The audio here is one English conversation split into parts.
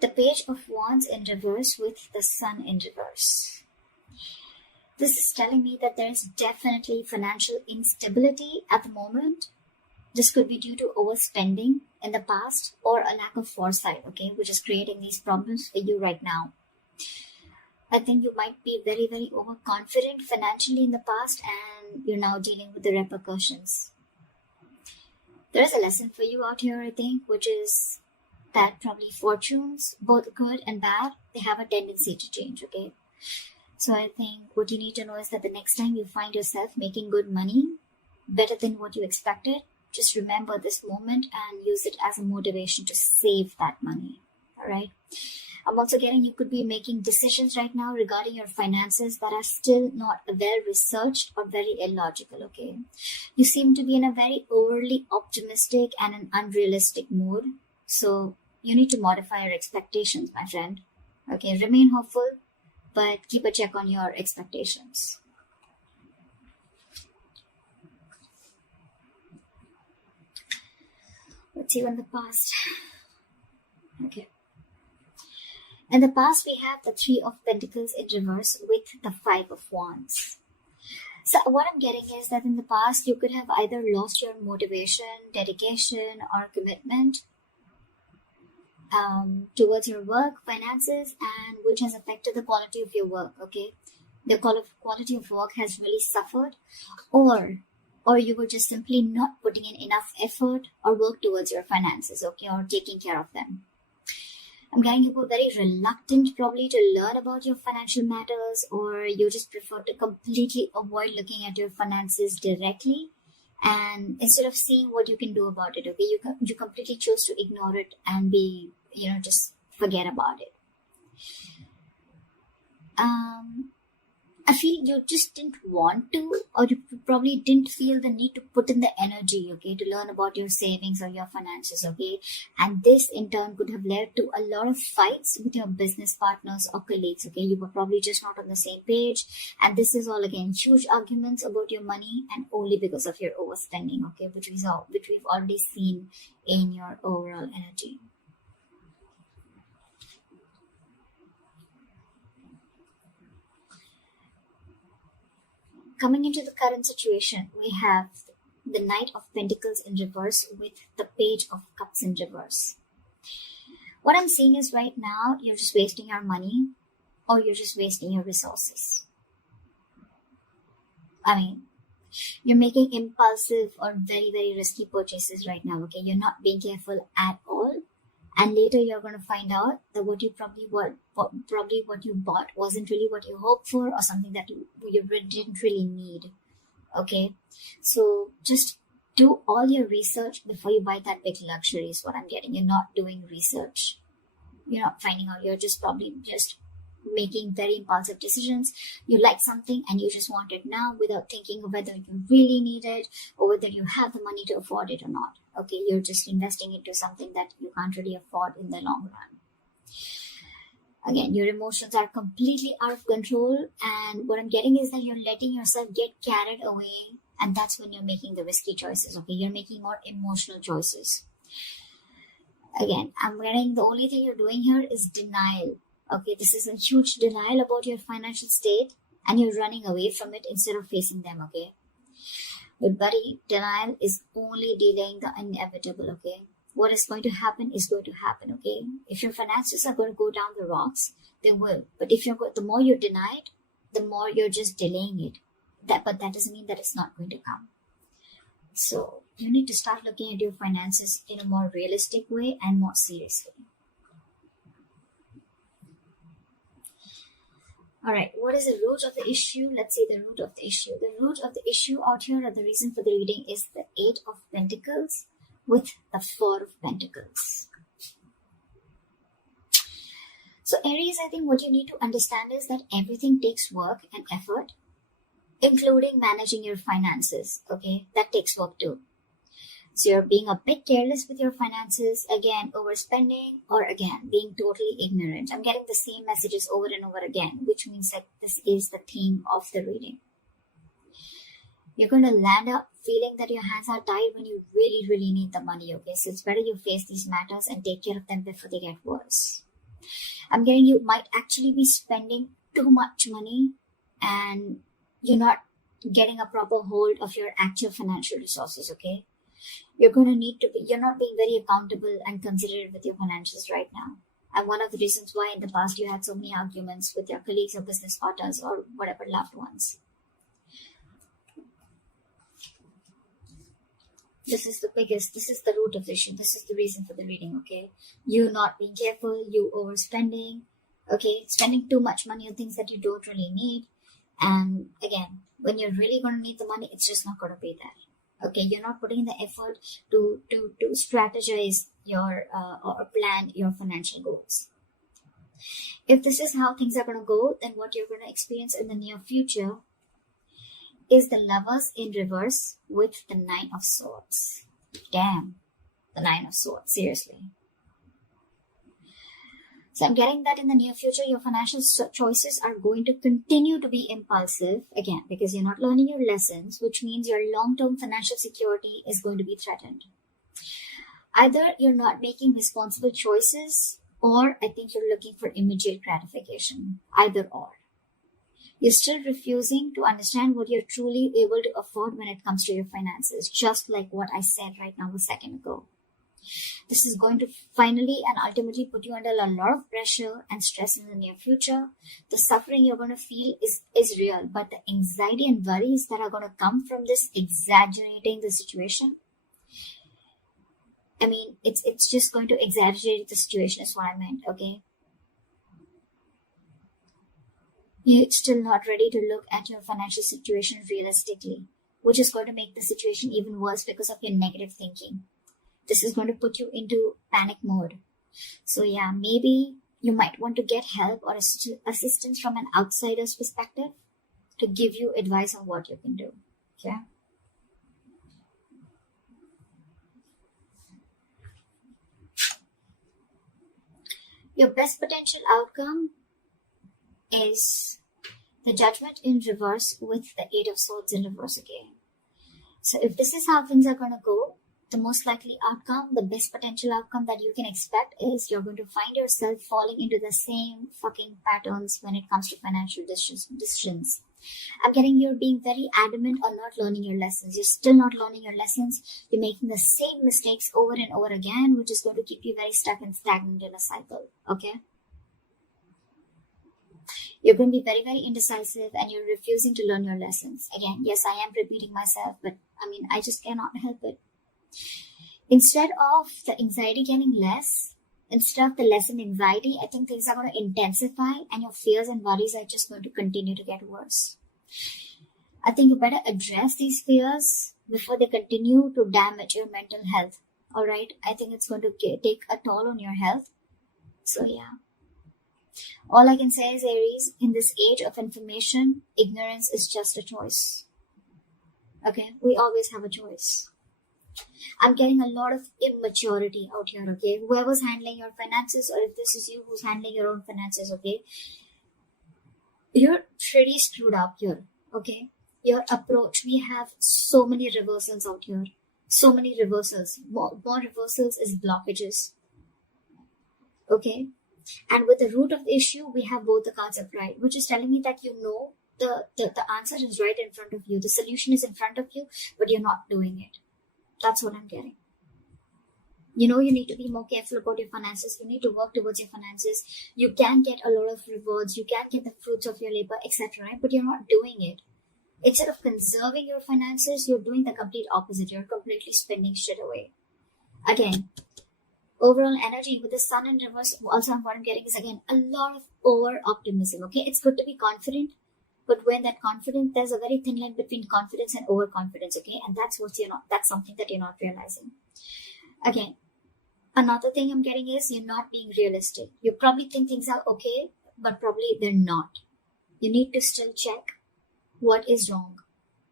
The Page of Wands in reverse with the Sun in reverse. This is telling me that there is definitely financial instability at the moment. This could be due to overspending in the past or a lack of foresight, okay, which is creating these problems for you right now. I think you might be very, very overconfident financially in the past and you're now dealing with the repercussions. There is a lesson for you out here, I think, which is that probably fortunes, both good and bad, they have a tendency to change, okay? So I think what you need to know is that the next time you find yourself making good money, better than what you expected, just remember this moment and use it as a motivation to save that money, all right? I'm also getting you could be making decisions right now regarding your finances that are still not well researched or very illogical, okay? You seem to be in a very overly optimistic and an unrealistic mood. So you need to modify your expectations, my friend. Okay, remain hopeful, but keep a check on your expectations. Let's see in the past. Okay. In the past, we have the Three of Pentacles in reverse with the Five of Wands. So what I'm getting is that in the past, you could have either lost your motivation, dedication, or commitment towards your work, finances, and which has affected the quality of your work, okay? The quality of work has really suffered, or you were just simply not putting in enough effort or work towards your finances, okay, or taking care of them. I'm getting you were very reluctant probably to learn about your financial matters, or you just prefer to completely avoid looking at your finances directly, and instead of seeing what you can do about it, okay, you completely chose to ignore it and be, just forget about it. I feel you just didn't want to, or you probably didn't feel the need to put in the energy, okay, to learn about your savings or your finances, okay? And this in turn could have led to a lot of fights with your business partners or colleagues, okay? You were probably just not on the same page. And this is all again, huge arguments about your money and only because of your overspending, okay? Which we've already seen in your overall energy. Coming into the current situation, we have the Knight of Pentacles in reverse with the Page of Cups in reverse. What I'm seeing is right now, you're just wasting your money or you're just wasting your resources. I mean, you're making impulsive or very, very risky purchases right now, okay? You're not being careful at all. And later you're going to find out that what you what you bought wasn't really what you hoped for, or something that you didn't really need. Okay, so just do all your research before you buy that big luxury is what I'm getting. You're not doing research. You're not finding out. You're just probably just making very impulsive decisions. You like something and you just want it now without thinking of whether you really need it or whether you have the money to afford it or not. Okay, you're just investing into something that you can't really afford in the long run. Again, your emotions are completely out of control, and what I'm getting is that you're letting yourself get carried away, and that's when you're making the risky choices. Okay, you're making more emotional choices. Again, I'm getting the only thing you're doing here is denial. Okay, this is a huge denial about your financial state, and you're running away from it instead of facing them, okay? But buddy, denial is only delaying the inevitable, okay? What is going to happen is going to happen, okay? If your finances are going to go down the rocks, they will. But the more you deny it, the more you're just delaying it. But that doesn't mean that it's not going to come. So you need to start looking at your finances in a more realistic way and more seriously. All right, what is the root of the issue? Let's see the root of the issue. The root of the issue out here, or the reason for the reading, is the Eight of Pentacles with the Four of Pentacles. So Aries, I think what you need to understand is that everything takes work and effort, including managing your finances, okay? That takes work too. So you're being a bit careless with your finances, again, overspending, or again, being totally ignorant. I'm getting the same messages over and over again, which means that this is the theme of the reading. You're going to land up feeling that your hands are tied when you really, really need the money, okay? So it's better you face these matters and take care of them before they get worse. I'm getting you might actually be spending too much money and you're not getting a proper hold of your actual financial resources, okay? You're going to need to be, you're not being very accountable and considerate with your finances right now. And one of the reasons why in the past you had so many arguments with your colleagues or business partners or whatever loved ones. This is the root of the issue. This is the reason for the reading, okay? You not being careful, you overspending, okay? Spending too much money on things that you don't really need. And again, when you're really going to need the money, it's just not going to be there. Okay, you're not putting in the effort to strategize your or plan your financial goals. If this is how things are going to go, then what you're going to experience in the near future is the Lovers in reverse with the Nine of Swords. Damn, the Nine of Swords, seriously. So I'm getting that in the near future, your financial choices are going to continue to be impulsive, again, because you're not learning your lessons, which means your long-term financial security is going to be threatened. Either you're not making responsible choices, or I think you're looking for immediate gratification. Either or. You're still refusing to understand what you're truly able to afford when it comes to your finances, just like what I said right now a second ago. This is going to finally and ultimately put you under a lot of pressure and stress in the near future. The suffering you're going to feel is real, but the anxiety and worries that are going to come from this exaggerating the situation, I mean, it's just going to exaggerate the situation is what I meant, okay? You're still not ready to look at your financial situation realistically, which is going to make the situation even worse because of your negative thinking. This is going to put you into panic mode. So yeah, maybe you might want to get help or assistance from an outsider's perspective to give you advice on what you can do. Okay? Your best potential outcome is the Judgment in reverse with the Eight of Swords in reverse again. So if this is how things are going to go, the most likely outcome, the best potential outcome that you can expect is you're going to find yourself falling into the same fucking patterns when it comes to financial decisions. I'm getting you're being very adamant on not learning your lessons. You're still not learning your lessons. You're making the same mistakes over and over again, which is going to keep you very stuck and stagnant in a cycle. Okay? You're going to be very, very indecisive and you're refusing to learn your lessons. Again, yes, I am repeating myself, but I mean, I just cannot help it. Instead of the anxiety getting less, instead of the lesson anxiety, I think things are going to intensify and your fears and worries are just going to continue to get worse. I think you better address these fears before they continue to damage your mental health. All right? I think it's going to take a toll on your health. So yeah. All I can say is, Aries, in this age of information, ignorance is just a choice. Okay? We always have a choice. I'm getting a lot of immaturity out here, okay? Whoever's handling your finances, or if this is you who's handling your own finances, okay? You're pretty screwed up here, okay? Your approach, we have so many reversals out here. So many reversals. More reversals is blockages. Okay? And with the root of the issue, we have both the cards upright, which is telling me that you know the answer is right in front of you. The solution is in front of you, but you're not doing it. That's what I'm getting. You know, you need to be more careful about your finances. You need to work towards your finances. You can get a lot of rewards. You can get the fruits of your labor, etc. Right? But you're not doing it. Instead of conserving your finances, you're doing the complete opposite. You're completely spending shit away. Again, overall energy with the sun in reverse, also what I'm getting is, again, a lot of over-optimism. Okay, it's good to be confident. But when that confidence, there's a very thin line between confidence and overconfidence, okay? And that's something that you're not realizing. Again, another thing I'm getting is you're not being realistic. You probably think things are okay, but probably they're not. You need to still check what is wrong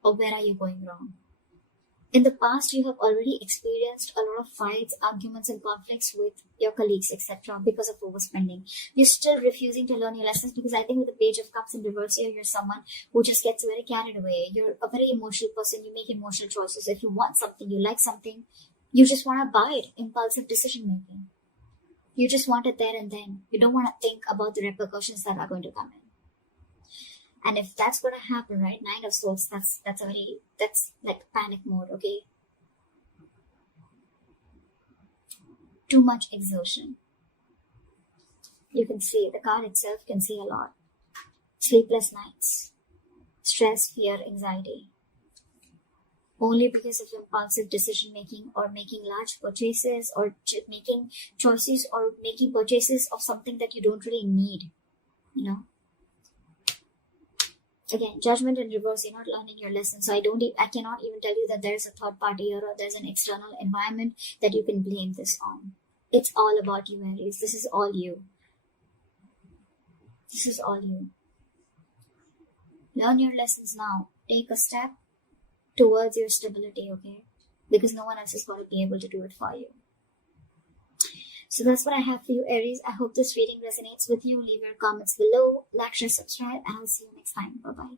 or where are you going wrong. In the past, you have already experienced a lot of fights, arguments, and conflicts with your colleagues, etc., because of overspending. You're still refusing to learn your lessons because I think with the Page of Cups in reverse here, you're someone who just gets very carried away. You're a very emotional person. You make emotional choices. If you want something, you like something, you just want to buy it. Impulsive decision making. You just want it there and then. You don't want to think about the repercussions that are going to come in. And if that's going to happen, right, Nine of Swords, that's like panic mode, okay? Too much exertion. You can see, the card itself can see a lot. Sleepless nights. Stress, fear, anxiety. Only because of impulsive decision making or making large purchases or making choices or making purchases of something that you don't really need, you know? Again, judgment in reverse, you're not learning your lesson. So I cannot even tell you that there's a third party here or there's an external environment that you can blame this on. It's all about you, Aries. This is all you. This is all you. Learn your lessons now. Take a step towards your stability, okay? Because no one else is going to be able to do it for you. So that's what I have for you, Aries. I hope this reading resonates with you. Leave your comments below, like, share, subscribe, and I'll see you next time. Bye-bye.